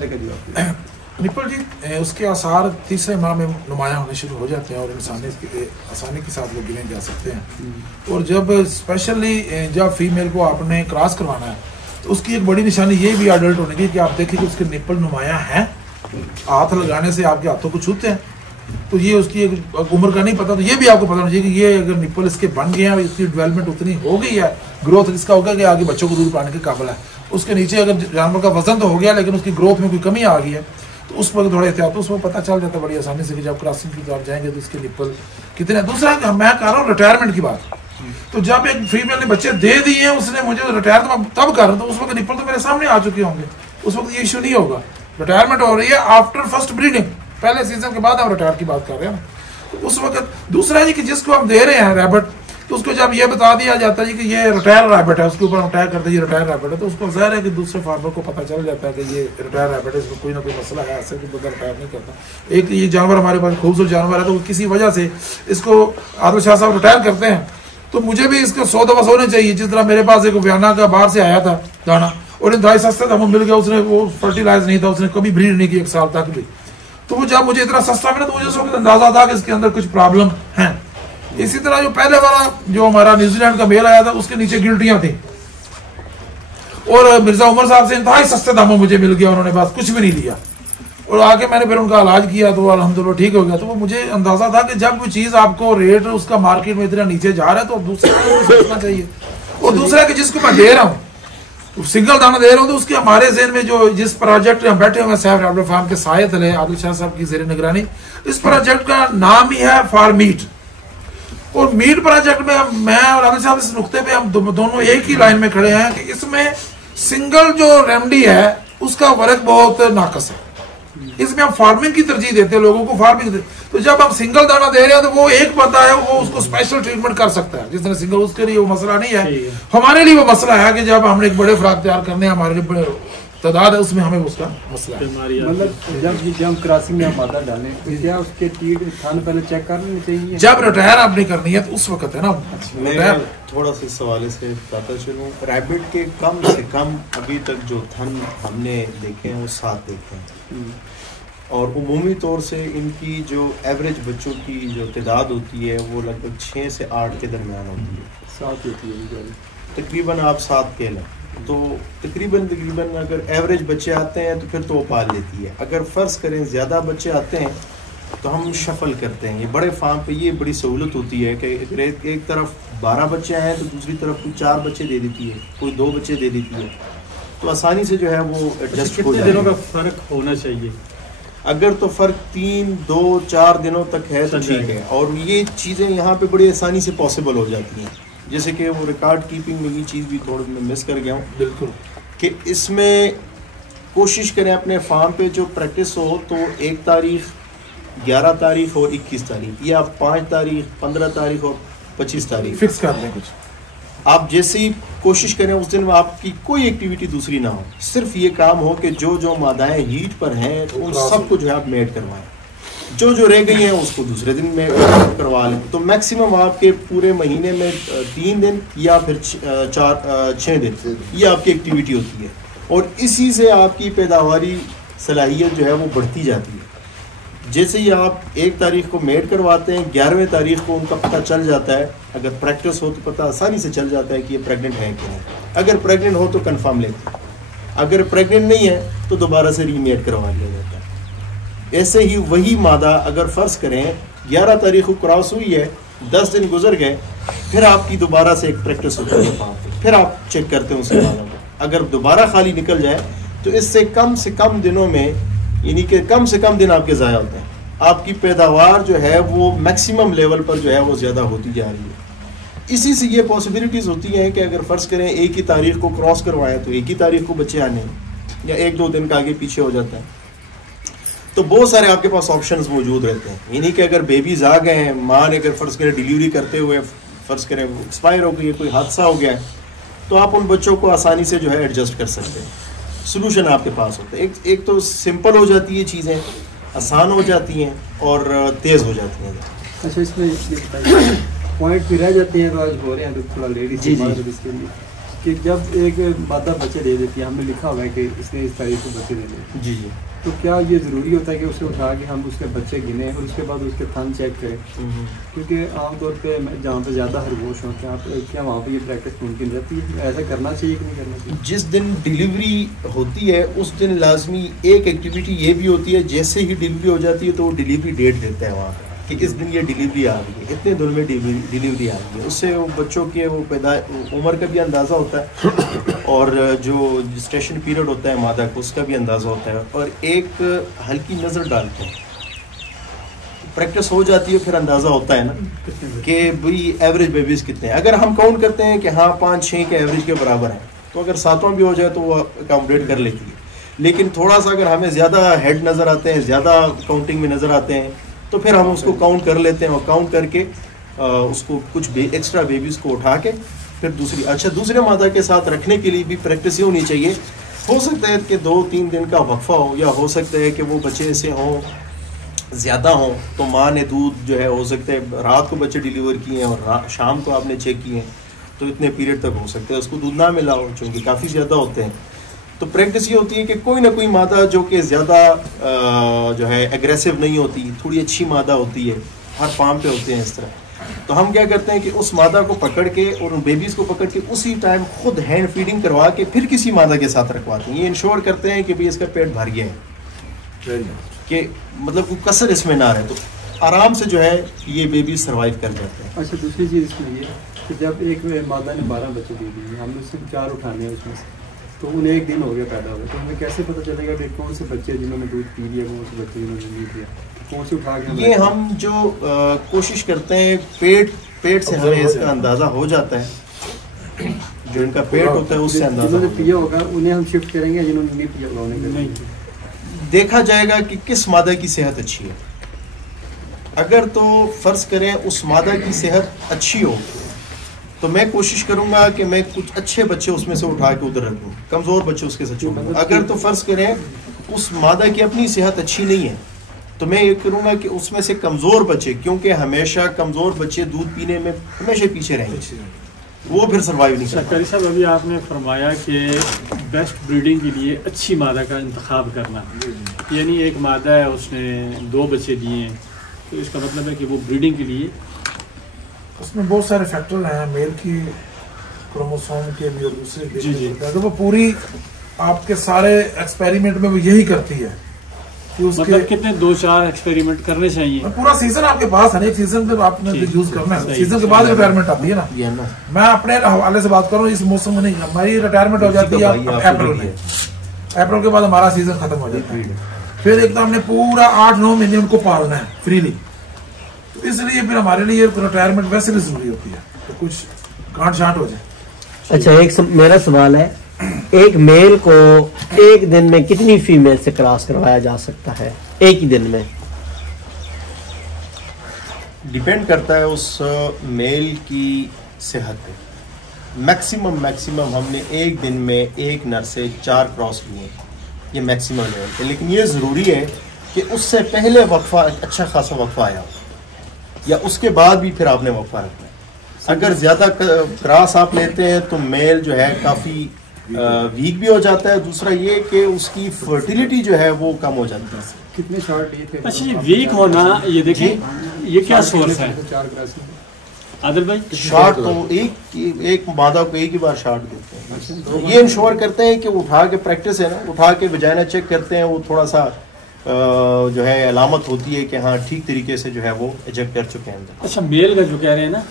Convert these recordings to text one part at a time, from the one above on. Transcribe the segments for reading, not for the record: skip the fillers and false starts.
Nipple जी उसके आसार तीसरे माह में नुमाया होने शुरू हो जाते हैं और आसानी के साथ वो गिने जा सकते हैं। और जब स्पेशली जब फीमेल को आपने क्रॉस करवाना है तो उसकी एक बड़ी निशानी ये भी अडल्ट होने की कि आप देखिए कि उसके निपल नुमाया हैं, हाथ लगाने से आपके हाथों को छूते हैं, तो ये उसकी एक उम्र का नहीं पता, तो ये भी आपको पता होना चाहिए कि ये अगर निपल इसके बन गए हैं, इसकी डेवलपमेंट उतनी हो गई है, ग्रोथ इसका होगा कि आगे बच्चों को दूध पाने के काबिल है। उसके नीचे अगर जानवर का वजन तो हो गया लेकिन उसकी ग्रोथ में कोई कमी आ गई है तो उस पर थोड़ा एहतियात, तो उसको पता चल जाता है बड़ी आसानी से कि जब क्रॉसिंग की तरफ जाएंगे तो इसके निपल कितने। दूसरा मैं कह रहा हूँ रिटायरमेंट की बात, तो जब एक फीमेल ने बच्चे दे दिए हैं, उसने मुझे रिटायर तो तब कर, तो उस वक्त निपल तो मेरे सामने आ चुके होंगे, उस वक्त ये इशू नहीं होगा। रिटायरमेंट हो रही है आफ्टर फर्स्ट ब्रीडिंग, पहले सीजन के बाद हम रिटायर की बात कर रहे हैं, तो उस वक्त दूसरा जी कि जिसको हम दे रहे हैं रैबिट, तो उसको जब ये बता दिया जाता है जी कि ये रिटायर रैबिट है, उसके ऊपर हम टैग करते हैं ये रिटायर रैबिट है, तो उसको ज़ाहिर है कि दूसरे फार्मर को पता चल जाता है कि ये रिटायर रैबिट है, इसमें कोई ना कोई मसला है, ऐसे कि बंदा रिटायर नहीं करता। एक ये जानवर हमारे पास खूबसूरत जानवर है, तो किसी वजह से इसको आदिल शाह साहब रिटायर करते हैं, तो मुझे भी इसका 100 दफा होने चाहिए। जिस तरह मेरे पास एक व्याना का बाहर से आया था दाना और इंतहाई सस्ता था, वो मिल गया, उसने वो फर्टिलाइज नहीं था, उसने कभी ब्रीड नहीं की 1 साल तक भी, तो वो जब मुझे इतना सस्ता मिला तो मुझे उस वक्त अंदाजा था कि इसके अंदर कुछ प्रॉब्लम है। इसी तरह जो पहले वाला जो हमारा न्यूजीलैंड का मेल आया था उसके नीचे गिल्टियां थी, और मिर्जा उमर साहब से इंतहाई सस्ते दामों मुझे मिल गया, उन्होंने बस कुछ भी नहीं दिया, और आके मैंने फिर उनका इलाज किया तो अल्हम्दुलिल्लाह ठीक हो गया। तो वो मुझे अंदाजा था कि जब कोई चीज आपको रेट उसका मार्केट में इतना नीचे जा रहा है तो दूसरे को सोचना चाहिए। और दूसरा कि जिसको मैं दे रहा हूँ सिंगल दाना दे रहा हूँ, तो उसके हमारे जेहन में जो जिस प्रोजेक्ट हम बैठे हुए सैफ रैबिट फार्म के साये तले आदिल शाह साहब की जेर निगरानी, इस प्रोजेक्ट का नाम ही है फॉर मीट, और मीट प्रोजेक्ट में मैं और आदिल साहब इस नुक्ते पे हम दोनों एक ही लाइन में खड़े हैं कि इसमें सिंगल जो रेमडी है उसका वर्क बहुत नाकस है, इसमें हम फार्मिंग की तरजीह देते हैं, लोगों को फार्मिंग देते। तो जब हम सिंगल दाना दे रहे हैं तो वो एक बंदा है वो उसको स्पेशल ट्रीटमेंट कर सकता है, जिसने सिंगल, उसके लिए वो मसला नहीं है। हमारे लिए वो मसला है कि जब हमने एक बड़े खुराक तैयार करने हमारे लिए बड़े तादाद है, उसमें हमें उसका मसला है। मतलब जब क्रॉसिंग में मादा डालें तो क्या उसके टीट थान पहले चेक कर लेनी चाहिए? जब रिटायर आपने करनी है तो उस वक्त है ना। मैं थोड़ा सा सवाल से बताता चलूँ, रैबिट के कम से कम अभी तक जो थन हमने देखे हैं वो 7 देखे हैं, और उमूमी तौर से इनकी जो एवरेज बच्चों की जो तादाद होती है वो लगभग 6 से 8 के दरमियान होती है। 7 होती है तकरीबन, आप 7 कह लें तो तकरीबन अगर एवरेज बच्चे आते हैं तो फिर तो वो पाल लेती है। अगर फ़र्ज़ करें ज़्यादा बच्चे आते हैं तो हम शफल करते हैं। ये बड़े फार्म पे ये बड़ी सहूलत होती है कि अगर एक तरफ 12 बच्चे आए तो दूसरी तरफ कोई 4 बच्चे दे देती है, कोई 2 बच्चे दे देती है, तो आसानी से जो है वो एडजस्ट हो जाए। दिनों का फ़र्क होना चाहिए? अगर तो फ़र्क 3, 2, 4 दिनों तक है तो ठीक है, और ये चीज़ें यहाँ पे बड़ी आसानी से पॉसिबल हो जाती हैं। जैसे कि वो रिकॉर्ड कीपिंग में ये चीज़ भी थोड़ा मैं मिस कर गया हूँ, बिल्कुल, कि इसमें कोशिश करें अपने फार्म पे जो प्रैक्टिस हो तो 1 तारीख, 11 तारीख और 21 तारीख, या 5 तारीख, 15 तारीख और 25 तारीख फिक्स कर दें कुछ। आप जैसे ही कोशिश करें उस दिन आपकी कोई एक्टिविटी दूसरी ना हो, सिर्फ ये काम हो कि जो मादाएं हीट पर हैं तो उन सबको जो है आप मेट करवाएं, जो रह गई हैं उसको दूसरे दिन में करवा लें। तो मैक्सिमम आपके पूरे महीने में 3 दिन या फिर 6 दिन ये आपकी एक्टिविटी होती है, और इसी से आपकी पैदावारी सलाहियत जो है वो बढ़ती जाती है। जैसे ही आप 1 तारीख को मेट करवाते हैं, 11वें तारीख को उनका पता चल जाता है, अगर प्रैक्टिस हो तो पता आसानी से चल जाता है कि ये प्रेग्नेंट है कि नहीं। अगर प्रेग्नेंट हो तो कंफर्म लेते हैं, अगर प्रेग्नेंट नहीं है तो दोबारा से रीमेट करवा लिया जाता है। ऐसे ही वही मादा अगर फ़र्ज़ करें 11 तारीख को क्रॉस हुई है, 10 दिन गुजर गए, फिर आपकी दोबारा से एक प्रैक्टिस होती है वहाँ पे, फिर आप चेक करते हैं उस मादा को। अगर दोबारा खाली निकल जाए तो इससे कम से कम दिनों में, यानी कि कम से कम दिन आपके ज़ाया होते हैं, आपकी पैदावार जो है वो मैक्सिमम लेवल पर जो है वो ज़्यादा होती जा रही है। इसी से ये पॉसिबिलिटीज़ होती हैं कि अगर फ़र्ज़ करें 1 ही तारीख को क्रॉस करवाएं तो 1 ही तारीख को बच्चे आने, या 1-2 दिन का आगे पीछे हो जाता है। तो बहुत सारे आपके पास ऑप्शंस मौजूद रहते हैं, यानी कि अगर बेबीज़ आ गए हैं, माँ ने अगर फ़र्ज़ करें डिलीवरी करते हुए फ़र्ज़ करें एक्सपायर हो गई है, कोई हादसा हो गया है, तो आप उन बच्चों को आसानी से जो है एडजस्ट कर सकते हैं। सोल्यूशन आपके पास होता है। एक तो सिंपल हो जाती है चीज़ें, आसान हो जाती हैं और तेज़ हो जाती हैं। अच्छा, इसमें पॉइंट भी रह जाते हैं तो आज हो रहे हैं तो थोड़ा लेडीज जी इसके लिए कि जब एक मादा बच्चे दे देती है, हमने लिखा हुआ है कि इसने इस तारीख को बच्चे देने, जी जी, तो क्या ये ज़रूरी होता है कि उसे उठा के हम उसके बच्चे गिने और उसके बाद उसके थन चेक करें? क्योंकि आमतौर पे जहाँ पे ज़्यादा खरगोश होते हैं, आप क्या वहाँ पे ये प्रैक्टिस मुमकिन रहती है? ऐसा करना चाहिए कि नहीं करना चाहिए? जिस दिन डिलीवरी होती है उस दिन लाजमी एक एक्टिविटी ये भी होती है, जैसे ही डिलीवरी हो जाती है तो वो डिलीवरी डेट देते हैं वहाँ कि इस दिन ये डिलीवरी आ रही है, इतने दिन में डिलीवरी आ रही है। उससे वो बच्चों के वो पैदा उम्र का भी अंदाज़ा होता है और जो स्टेशन पीरियड होता है मादा को उसका भी अंदाज़ा होता है, और एक हल्की नज़र डालते हैं, प्रैक्टिस हो जाती है, फिर अंदाज़ा होता है ना कि भाई एवरेज बेबीज़ कितने हैं। अगर हम काउंट करते हैं कि हाँ 5-6 के एवरेज के बराबर हैं, तो अगर 7वां भी हो जाए तो वो अकोमोडेट कर लेती है। लेकिन थोड़ा सा अगर हमें ज़्यादा हेड नज़र आते हैं, ज़्यादा काउंटिंग में नज़र आते हैं, तो फिर हम उसको काउंट कर लेते हैं और काउंट करके उसको कुछ एक्स्ट्रा बेबीज़ को उठा के फिर दूसरे मादा के साथ रखने के लिए भी प्रैक्टिस ही होनी चाहिए। हो सकता है कि 2-3 दिन का वक्फा हो, या हो सकता है कि वो बच्चे ऐसे हों ज़्यादा हों तो माँ ने दूध जो है, हो सकता है रात को बच्चे डिलीवर किए हैं और शाम को आपने चेक किए हैं, तो इतने पीरियड तक हो सकता है उसको दूध ना मिला हो, चूँकि काफ़ी ज़्यादा होते हैं। तो प्रैक्टिस ये होती है कि कोई ना कोई मादा जो कि ज़्यादा जो है एग्रेसिव नहीं होती, थोड़ी अच्छी मादा होती है, हर पाम पे होते हैं इस तरह, तो हम क्या करते हैं कि उस मादा को पकड़ के और उन बेबीज़ को पकड़ के उसी टाइम खुद हैंड फीडिंग करवा के फिर किसी मादा के साथ रखवाते हैं। ये इंश्योर करते हैं कि भाई इसका पेट भर गया है, कि मतलब कोई कसर इसमें ना रहे, तो आराम से जो है ये बेबी सर्वाइव कर जाते हैं। अच्छा, दूसरी चीज़ इसमें ये कि जब एक मादा ने 12 बच्चे दे दिए, हमने सिर्फ 4 उठाने हैं उसमें से, तो उन्हें 1 दिन हो गया पैदा हुआ, तो हमें कैसे पता चलेगा कि कौन से बच्चे जिन्होंने दूध पी लिया, कौन से बच्चे जिन्होंने नहीं पिया, कौन से उठा के? ये हम जो कोशिश करते हैं, पेट से हमें इसका अंदाज़ा हो जाता है, जो इनका पेट होता है उससे अंदाज़ा। जिन्होंने पिया होगा उन्हें हम शिफ्ट करेंगे, जिन्होंने नहीं पिया होगा उन्हें नहीं। देखा जाएगा कि किस मादा की सेहत अच्छी है। अगर तो फ़र्ज़ करें उस मादा की सेहत अच्छी हो, तो मैं कोशिश करूंगा कि मैं कुछ अच्छे बच्चे उसमें से उठा के उधर रखूँ, कमज़ोर बच्चे उसके साथ छोड़ूँ। अगर तो फ़र्ज़ करें उस मादा की अपनी सेहत अच्छी नहीं है, तो मैं ये करूँगा कि उसमें से कमज़ोर बच्चे, क्योंकि हमेशा कमज़ोर बच्चे दूध पीने में हमेशा पीछे रहेंगे, वो फिर सर्वाइव नहीं कर सकते। साहब अभी आपने फरमाया कि बेस्ट ब्रीडिंग के लिए अच्छी मादा का इंतखाब करना, यानी एक मादा है उसने 2 बच्चे दिए हैं, तो इसका मतलब है कि वो ब्रीडिंग के लिए उसमें बहुत सारे फैक्टर हैं, मेल की क्रोमोसोम के भी और दूसरे जी जी, अगर वो पूरी आपके सारे एक्सपेरिमेंट में वो यही करती है कि उसके मतलब कितने 2-4 एक्सपेरिमेंट करने चाहिए? पूरा सीजन आपके पास है, एक सीजन पे आपने यूज करना है, सीजन के बाद रिटायरमेंट आती है ना। मैं अपने हवाले से बात करूँ, इस मौसम में नहीं, हमारी रिटायरमेंट हो जाती है अप्रैल में, अप्रैल के बाद हमारा सीजन खत्म हो जाता है, फिर एक तो हमने पूरा 8-9 महीने उनको पालना है फ्रीली, तो इसलिए फिर हमारे लिए रिटायरमेंट वैसे भी जरूरी होती है, तो कुछ कांट छांट हो जाए। अच्छा, मेरा सवाल है, एक मेल को एक दिन में कितनी फीमेल से क्रॉस करवाया जा सकता है एक ही दिन में? डिपेंड करता है उस मेल की सेहत पे। मैक्सिमम हमने एक दिन में एक नर से 4 क्रॉस लिए, ये मैक्सिमम लेवल पे। लेकिन ये ज़रूरी है कि उससे पहले वक्फा, अच्छा खासा वक्फा आया हो, या उसके बाद भी फिर आपने वक्फा रखना है। अगर ज़्यादा क्रॉस आप लेते हैं तो मेल जो है काफ़ी वीक भी हो जाता है, दूसरा ये कि उसकी फर्टिलिटी जो है वो कम हो जाती है। कितने शॉट लिए थे? अच्छा, ये वीक होना, ये देखिए ये क्या सोर्स है 4 क्रॉसिंग? आदिल भाई, शॉट तो एक मादा को एक ही बार शॉट देते हैं, तो ये इंश्योर करते हैं कि उठा के, प्रैक्टिस है ना, उठा के वजाइना चेक करते हैं, वो थोड़ा सा जो है अलामत होती है कि हाँ ठीक तरीके से जो है वो इजेक्ट कर चुके हैं। अच्छा, मेल का जो कह रहे हैं ना,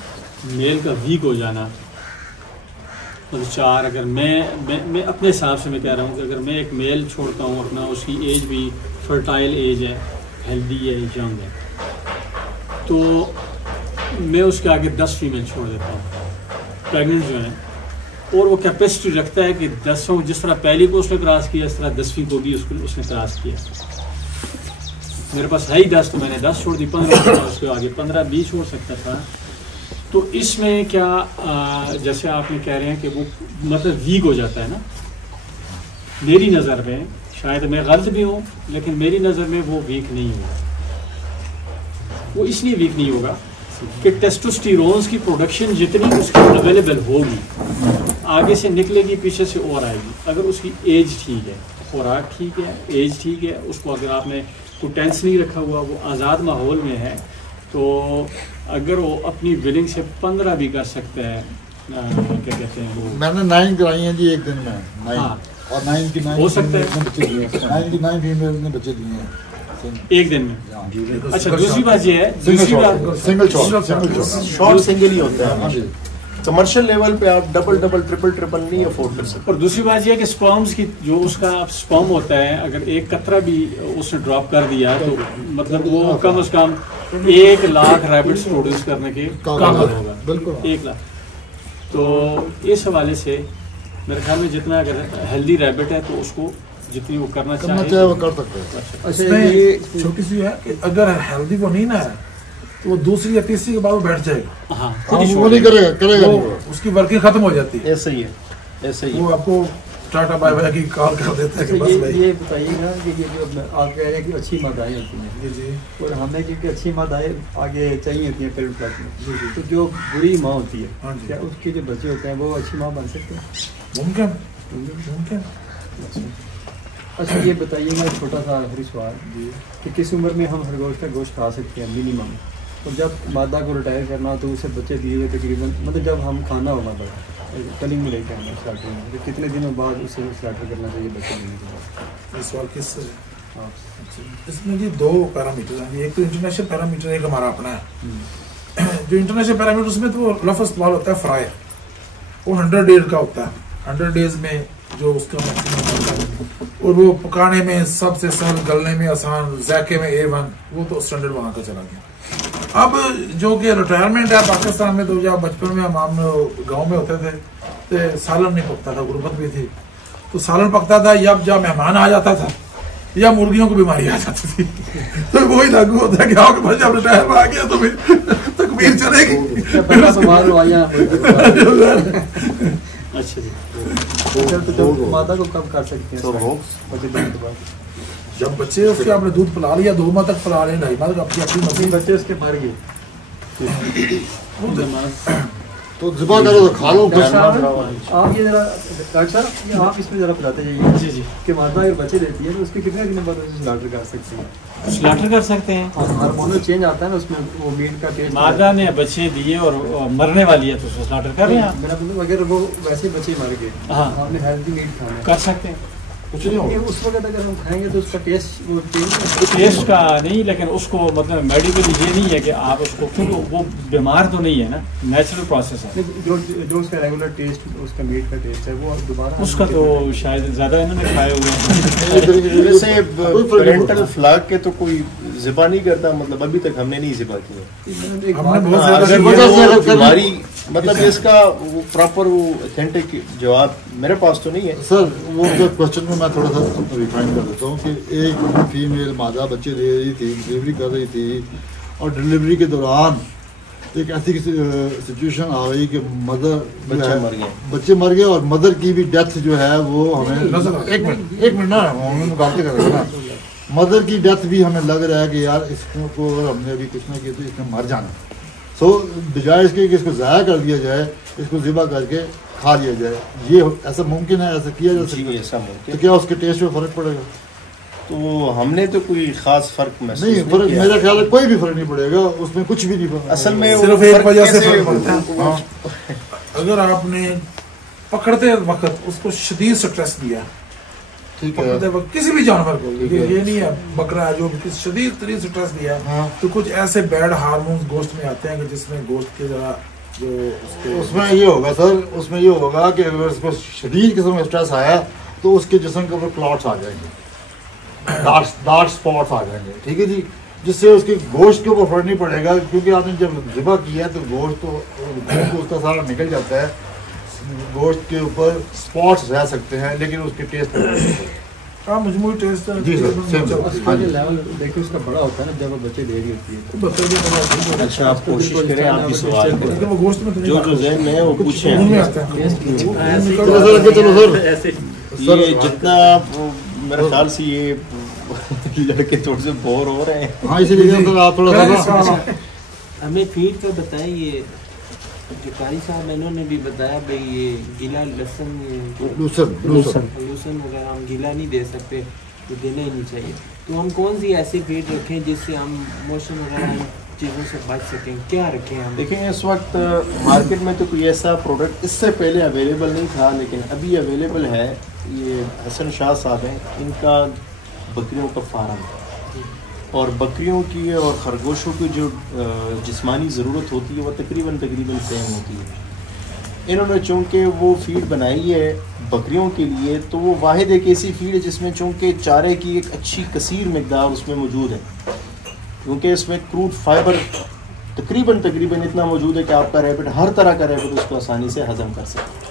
मेल का वीक हो जाना, मतलब 4, अगर मैं अपने हिसाब से मैं कह रहा हूँ कि अगर मैं एक मेल छोड़ता हूँ अपना, उसकी एज भी फर्टाइल एज है, हेल्दी है, यंग है, तो मैं उसके आगे 10 फीमेल छोड़ देता हूँ प्रेगनेंट जो है, और वो कैपेसिटी रखता है कि 10, जिस तरह पहली को उसने क्रॉस किया, इस तरह 10वीं को भी उसने क्रॉस किया। मेरे पास है ही 10, तो मैंने 10 छोड़ दी, 15 उसके आगे 15-20 छोड़ सकता था। तो इसमें क्या जैसे आपने कह रहे हैं कि वो मतलब वीक हो जाता है ना, मेरी नज़र में, शायद मैं गलत भी हूँ, लेकिन मेरी नज़र में वो वीक नहीं होगा। वो इसलिए वीक नहीं होगा कि टेस्टोस्टेरोन्स की प्रोडक्शन जितनी उसकी अवेलेबल होगी आगे से निकलेगी, पीछे से और आएगी। अगर उसकी एज ठीक है, खुराक ठीक है, एज ठीक है, उसको अगर आपने कोई टेंस नहीं रखा हुआ, वो आज़ाद माहौल में है, तो अगर वो अपनी विलिंग से 15 भी कर सकता है, क्या कहते हैं वो, मैंने 9 कराई हैं जी एक दिन में 9 हाँ। और 9 की 9 हो सकता है। बच्चे दिए हैं, 9 की 9 फीमेल ने बच्चे दिए हैं एक दिन में। हाँ। अच्छा, दूसरी बात ये है, सिंगल दूसरी बात shot, single shot. Short single ही होता हाँ है। जी। कमर्शियल लेवल पे आप डबल ट्रिपल नहीं अफोर्ड कर सकते। और दूसरी बात यह है कि स्पर्म्स की जो उसका स्पर्म होता है, अगर एक कतरा भी उसने ड्रॉप कर दिया तो मतलब वो कम से कम 1 लाख रैबिट्स प्रोड्यूस करने के काबिल होगा। बिल्कुल 1 लाख। तो इस हवाले से मेरे ख्याल में जितना अगर हेल्दी रैबिट है तो उसको जितनी वो करना चाहे वो कर सकते हैं। अच्छा इसमें ये छोटी सी है कि अगर हेल्दी वो नहीं ना है तो वो दूसरी या तीसरी के बाद वो बैठ जाएगा, हाँ, हाँ, वो नहीं करेगा वो नहीं वो। उसकी वर्किंग खत्म हो जाती है, ऐसे ही है, ऐसे ही वो है। आपको टाटा बाय बाय की कॉल कर देता है कि बस भाई। ये बताइएगा कि ये जो आप कह रहे हैं कि अच्छी मादाएं होती हैं, जी जी और हमें क्योंकि अच्छी मादाएं आगे चाहिए होती हैं पेरेंट क्लास में, तो जो बुरी माँ होती हाँ है जी। क्या उसके जो बच्चे होते हैं वो अच्छी माँ बन सकते हैं? मुमकिन। अच्छा ये बताइएगा छोटा सा आखिरी सवाल कि किस उम्र में हम खरगोश का गोश्त खा सकते हैं मिनिमम, और जब मादा को रिटायर करना हो तो उसे बच्चे दिए हुए तकरीबन, मतलब जब हम खाना होगा बड़ा कलिंग में लेके आना स्टार्टर में, तो कितने दिनों बाद उसे स्टार्टर करना चाहिए बच्चे देने के बाद? इस सवाल किस हाँ। इसमें जी 2 पैरामीटर हैं, एक तो इंटरनेशनल पैरामीटर, एक हमारा अपना है। जो इंटरनेशनल पैरामीटर उसमें तो लफ्ज़ इस्तेमाल होता है फ्राई, वो 100 डेज का होता है, 100 डेज में जो उसका मैक्सिमम होता है, और वो पकाने में सबसे सरल, गलने में आसान, जायके में A1, वो तो स्टैंडर्ड वहाँ का चला गया। अब जो कि रिटायरमेंट है पाकिस्तान में, तो जब बचपन में हम गांव में होते थे तो सालन नहीं पकता था, गुर्बत भी थी, तो सालन पकता था, या जब मेहमान आ जाता था या मुर्गियों को बीमारी आ जाती थी तो वही लागू होता है कि आपके पास जब रिटायर में आ गया तो फिर तकबीर चलेगी। अच्छा जी। तो जब मादा को कब कर सकते हैं तो वो बच्चे देने के बाद? जब बच्चे उसके आपने दूध पिला लिया 2 माह तक पिला लें, 2.5 माह तक अपनी अपनी तीन मशीन बच्चे उसके मर गए, तो ज़िबा करो तो खा लो डॉक्टर कुछ। साहब आप ये जरा, डॉक्टर साहब ये आप इसमें जरा बताते जाइए जी जी, कि मादा अगर बच्चे देती है तो उसके कितने दिनों बाद उसे स्टार्टर कर सकते हैं? स्लाटर कर सकते हैं। हार्मोनल चेंज आता है ना उसमें, वो मीट का टेस्ट मादा ने बच्चे दिए और मरने वाली है तो उसको स्लाटर कर रहे हैं आप। मेरा मतलब अगर वो वैसे बच्चे मर गए, हाँ। आपने हेल्दी मीट खाना है, कर सकते हैं। कुछ नहीं ये होगा। उस वक्त अगर हम खाएंगे तो उसका टेस्ट वो चेंज टेस्ट का नहीं, लेकिन उसको मतलब मेडिकली ये नहीं है कि आप उसको, क्योंकि वो बीमार तो नहीं है ना, नेचुरल प्रोसेस है जो उसका रेगुलर टेस्ट, उसका मीट का टेस्ट है वो दोबारा उसका, तो शायद ज्यादा इन्होंने खाए हुए हैं। वैसे पेरेंटल फ्लैग के तो कोई ज़िबा नहीं करता, मतलब अभी तक हमने नहीं ज़िबा किया। हमने बहुत हाँ, ज्यादा अगर ये वो बीमारी, मतलब इसका वो प्रॉपर वो ऑथेंटिक जवाब मेरे पास तो नहीं है। सर वो क्वेश्चन में मैं थोड़ा सा रिफाइन कर देता हूँ कि एक फीमेल मादा बच्चे दे रही थी, डिलीवरी कर रही थी, और डिलीवरी के दौरान एक ऐसी सिचुएशन आ गई कि मदर बच्चे मर गए और मदर की भी डेथ जो है वो हमें एक मिनट ना हम बातें कर रहे हैं ना, मदर की डेथ भी हमें लग रहा है कि यार इसको अगर हमने अभी कुछ नहीं किया तो इसने मर जाना। सो बजाय इसके कि इसको ज़ाया कर दिया जाए, इसको ज़िबा करके खा लिया जाए, ये ऐसा मुमकिन है? ऐसा किया जा सकता है? ऐसा मुमकिन तो क्या उसके टेस्ट में फ़र्क पड़ेगा? तो हमने तो कोई खास फर्क महसूस नहीं, नहीं फर्क किया। मेरा ख्याल है कोई भी फर्क नहीं पड़ेगा उसमें, कुछ भी नहीं पड़ेगा। असल में सिर्फ वो एक फर्क वजह से कैसे- फर्क पड़ता है। हाँ। अगर आपने पकड़ते वक्त उसको शदीद स्ट्रेस दिया, ठीक पकड़ते है। वक्त किसी भी जानवर को, ठीक है। ये नहीं है बकरा है जो भी शदीद तरीन स्ट्रेस दिया है, हाँ। तो कुछ ऐसे बैड हार्मोन्स गोश्त में आते हैं कि जिसमें गोश्त के जरा जो उसके उसमें ये होगा सर, उसमें ये होगा कि अगर उसको शदीद किस्म का स्ट्रेस आया तो उसके जिस्म के ऊपर क्लॉट्स आ जाएंगे, डार्क स्पॉट्स आ जाएंगे, ठीक है जी, जिससे उसके गोश्त के ऊपर फर्क नहीं पड़ेगा, क्योंकि आपने जब ज़िबा किया है तो गोश्त तो उसका सारा निकल जाता है, गोश्त के ऊपर स्पॉट्स रह सकते हैं लेकिन उसके टेस्ट हाँ मजमूई टेस्ट जी सर, सेम सर। उसका जो लेवल देखिए उसका बड़ा होता है ना जब वो बच्चे दे रही होती है, बताइए। अच्छा, आप कोशिश करें आपकी सवाल को लेकिन वो गोश्त में तो नहीं जो आता। जहन में है वो कुछ पूछें। मुंह में आता है। चलो सर, आगे चलो सर। ये जितना मेरे ख्याल से ये लड़के थोड़े से बोर हो रहे हैं। हाँ इसीलिए सर आप थोड़ा सा हमें फीड का बताएं। ये जो कारी साहब इन्होंने भी बताया भाई ये गीला लहसुन लूसन वगैरह हम गीला नहीं दे सकते, तो देना ही नहीं चाहिए। तो हम कौन सी ऐसी फीड रखें जिससे हम मोशन वगैरह चीज़ों से बच सकें, क्या रखें हम? देखें इस वक्त मार्केट में तो कोई ऐसा प्रोडक्ट इससे पहले अवेलेबल नहीं था, लेकिन अभी अवेलेबल है। ये हसन शाह साहब हैं, इनका बकरियों का फार्म है और बकरियों की और खरगोशों की जो जिस्मानी ज़रूरत होती है वो तकरीबन सेम होती है। इन्होंने चूँकि वो फीड बनाई है बकरियों के लिए, तो वो वाहिद एक ऐसी फीड है जिसमें चूँकि चारे की एक अच्छी कसीर मकदार उसमें मौजूद है, क्योंकि इसमें क्रूड फाइबर तकरीबन इतना मौजूद है कि आपका रैबिट हर तरह का रैबिट उसको आसानी से हज़म कर सकता है।